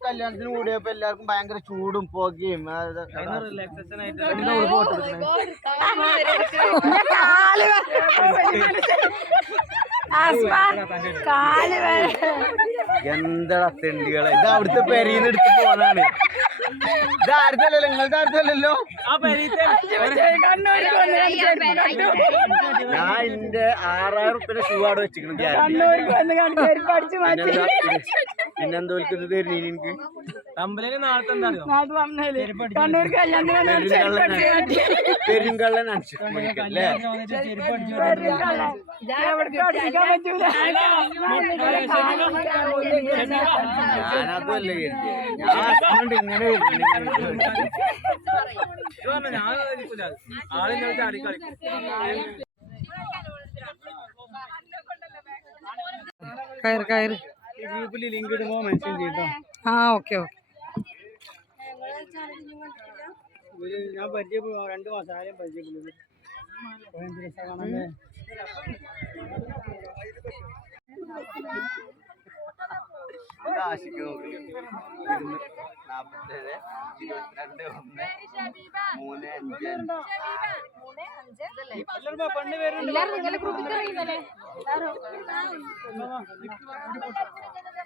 കല്യാണത്തിന് കൂടിയപ്പോ എല്ലാവർക്കും ഭയങ്കര ചൂടും പുകയും കാൽ എന്താ തെണ്ടികളെ? ഇത് അവിടുത്തെ പെരീന്ന് എടുത്ത് പോണാണ്. ഇത് ആർക്കല്ലല്ലോ നിങ്ങൾക്ക് ആർക്കല്ലല്ലോ ഞാൻ എന്റെ ആറായിരം റുപ്യ ഷൂ അവിടെ വെച്ചിരിക്കണം പിന്നെന്താ തരുന്നീ എനിക്ക്? നാളത്തെ കണ്ണൂർ പെരുങ്കള്ളൻ. ഞാൻ ഇങ്ങനെ ചാടി കളിക്കും. കയറ് കയറ്. ഗ്രൂപ്പിൽ ലിങ്ക് ഇടുമ്പോൾ മെൻഷൻ ചെയ്തോ ആ ഓക്കെ ഓക്കെ. ഞാൻ പരിചയപ്പെടും രണ്ട് മാസം ആരെയും പരിചയപ്പെടുന്നു നാപ്പത്തേഴ്, ഇരുപത്തിരണ്ട്, ഒന്ന്, മൂന്ന്, അഞ്ച്. പെണ്ണ് പേരുണ്ട് എജുമ, കണ്ണൂർ.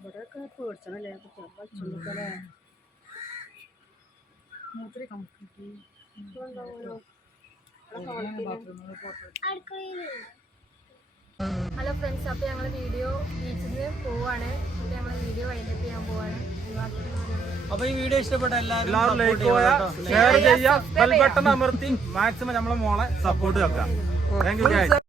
അതല്ല ഹലോ ഫ്രണ്ട്സ് അപ്പോൾ ഞങ്ങൾ വീഡിയോ ബീച്ചിൽ നിന്ന് പോവാണ്. ഇവിടെ ഞങ്ങൾ വീഡിയോ വൈൻഡപ്പ് ചെയ്യാൻ പോവാണ്. അപ്പൊ ഈ വീഡിയോ ഇഷ്ടപ്പെട്ട എല്ലാവരും ലൈക്ക് ഷെയർ ചെയ്യുക ബെൽ ബട്ടൺ അമർത്തി മാക്സിമം നമ്മളെ മോളെ സപ്പോർട്ട് വെക്കാം താങ്ക് യു